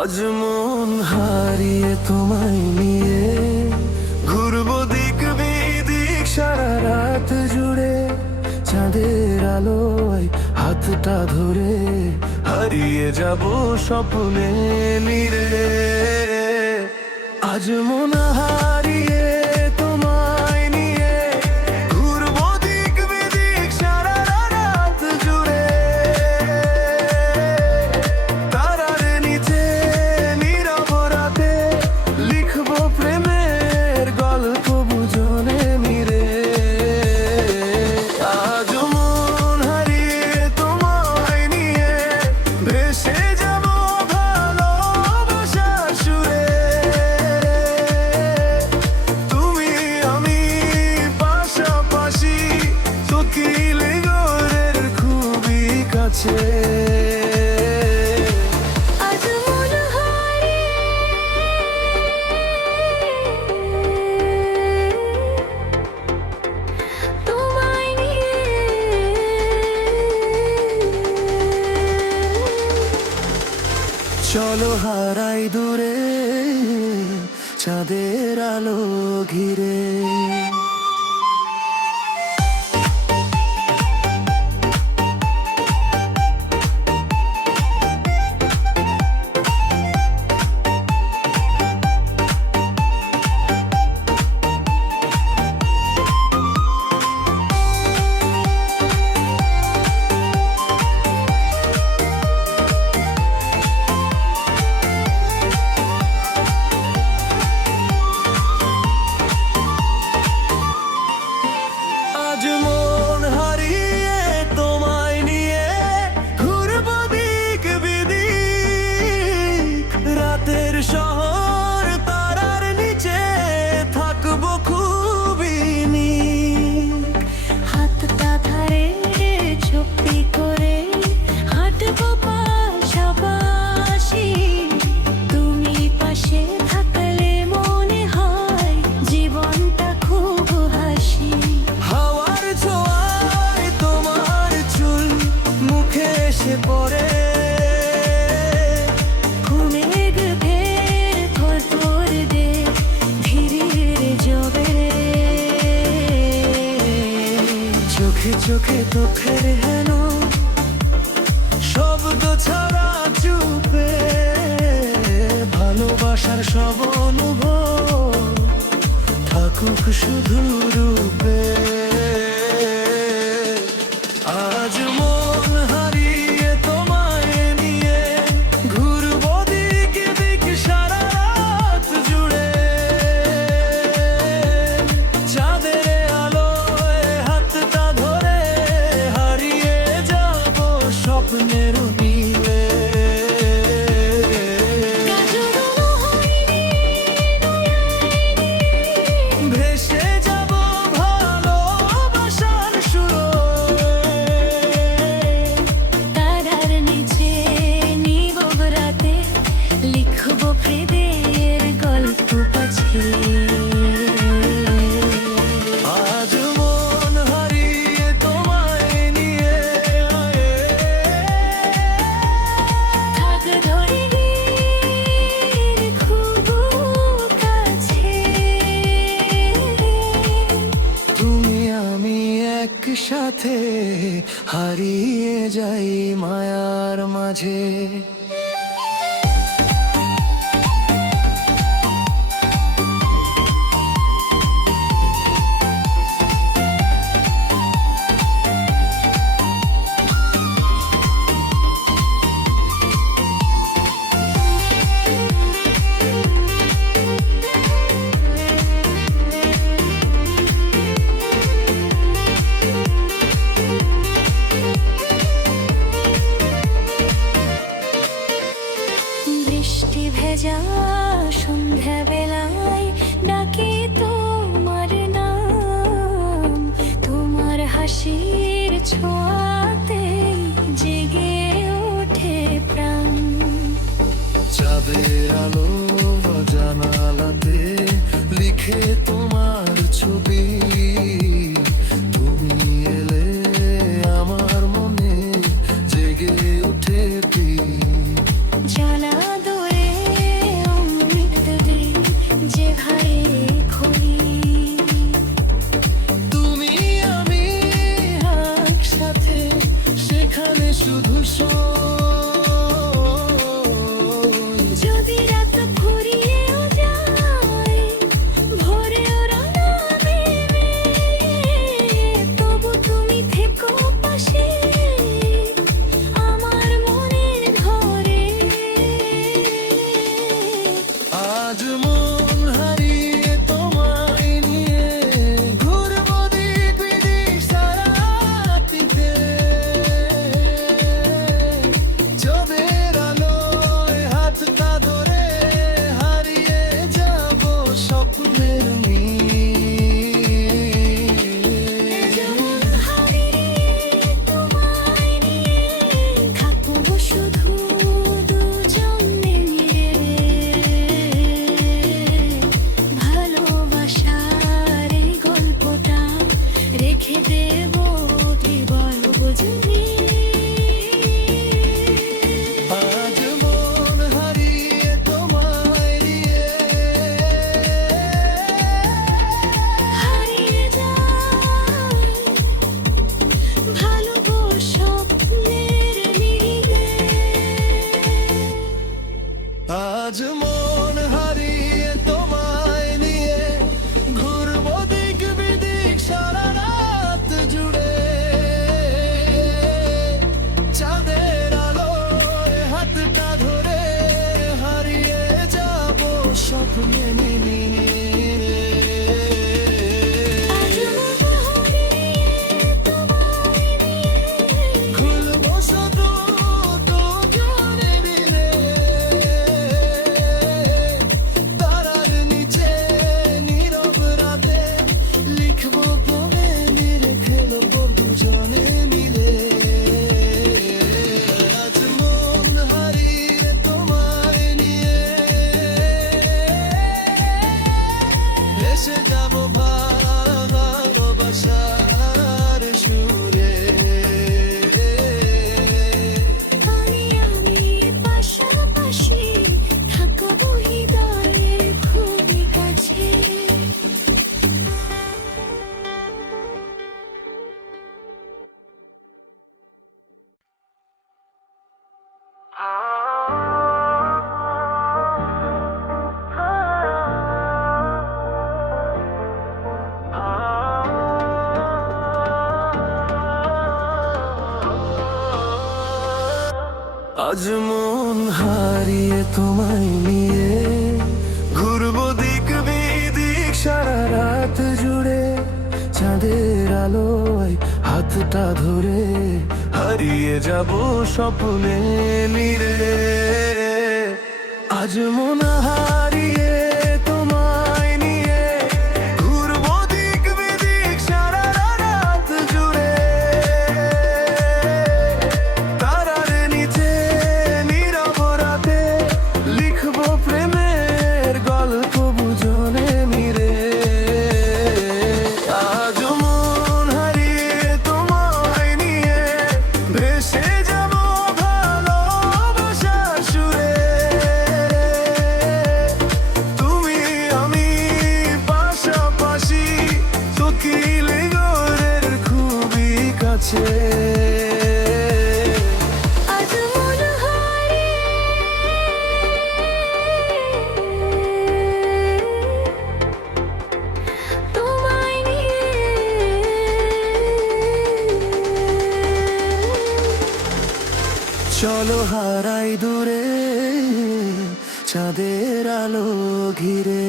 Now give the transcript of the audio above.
আজ মন হারিয়ে তোমায় নিয়ে ঘুরবো দিক বিদিক সারা রাত জুড়ে। চাঁদের আলোয় হাতটা ধরে হারিয়ে যাব স্বপ্নে নিরে। আজ মন হারিয়ে তোমায় নিয়ে ঘুরবো দিক বিদিক সারা রাত জুড়ে। তারার নিচে নীরব রাতে লিখবো প্রেমের গল্প বুঝনে মিরে। আজ মন হারিয়ে তোমায় নিয়ে ভেসে যাব ভালোবাসার সুরে। তুমি আমি পাশাপাশি কোকিল গোরের খুবই কাছে। আজ মন হারিয়ে তোমায় নিয়ে চলো হারাই দূরে চাঁদের আলো ঘিরে। আজ মন হারিয়ে তোমায় নিয়ে ঘুরবো দিক বিদিক। রাতের শহর তারার নিচে থাকবো খুবই নীক। হাতটা ধরে চুপি করে হাঁটবো পাশাপাশি। তুমি পাশে থাকলে মনে হয় জীবনটা খুব হাসি। হাওয়ার ছোঁয়ায় তোমার চুল মুখে এসে পড়ে। ঘুমের ফের খোঁজর দে ধীরে জবে। চোখে চোখে তোখের হেন শব্দ ছাড়া চুপে। ভালোবাসার সব অনুভব থাকুক শুধু রূপে। আজ মন হারিয়ে তোমায় নিয়ে ঘুরবো দিক দিক সারা রাত জুড়ে। চাঁদের আলোয় হাতটা ধরে হারিয়ে যাব স্বপ্নের নীলে। ভেসে যাব ভালোবাসার সুরে। তারার নিচে নীরব রাতে লিখবো প্রেমের গল্প পাছে। আজ মন হারিয়ে তোমায় নিয়ে থাক ধরে খুব কাছে। তুমি আমি একসাথে হারিয়ে যাই মায়ার মাঝে। বৃষ্টি ভেজা সন্ধ্যা বেলায় ডাকে তোমার নাম। তোমার হাসির ছোঁয়াতে জেগে ওঠে প্রাণ। চাঁদের আলো জানালাতে লিখে তোমার ছবি। তুমি এলে আমার মনে জেগে ওঠে দিন। জানা দূরে স্বপ্নে মিলিয়ে আজ মন হারিয়ে তোমায় নিয়ে খুলবো শত দুজনে মিলে তারার নিচে নীরব রাতে লিখবো প্রেমের খেলবো দুজনে মিলে আজ মন হারিয়ে তোমায় নিয়ে ভেসে যাবো ভালোবাসার সুরে আমি পাশাপাশি থাকবো হৃদয়ের খুবই কাছে আজ মন হারিয়ে তোমায় নিয়ে ঘুরবো দিক বিদিক সারা রাত জুড়ে চাঁদের আলোয় হাতটা ধরে হারিয়ে যাব স্বপ্নে নীরে আজ মন হারিয়ে তোমায় নিয়ে ঘুরবো দিক বিদিক সারা রাত জুড়ে তারার নিচে নীরব রাতে লিখবো প্রেমের গল্প বুঝনে মিরে আজ মন হারিয়ে তোমায় নিয়ে ভেসে যাব ভালোবাসার সুরে তুমি আমি পাশাপাশি সকিলে গোরের খুবই কাছে আজ মন হারিয়ে তোমায় নিয়ে চলো হারাই দূরে চাঁদের আলো ঘিরে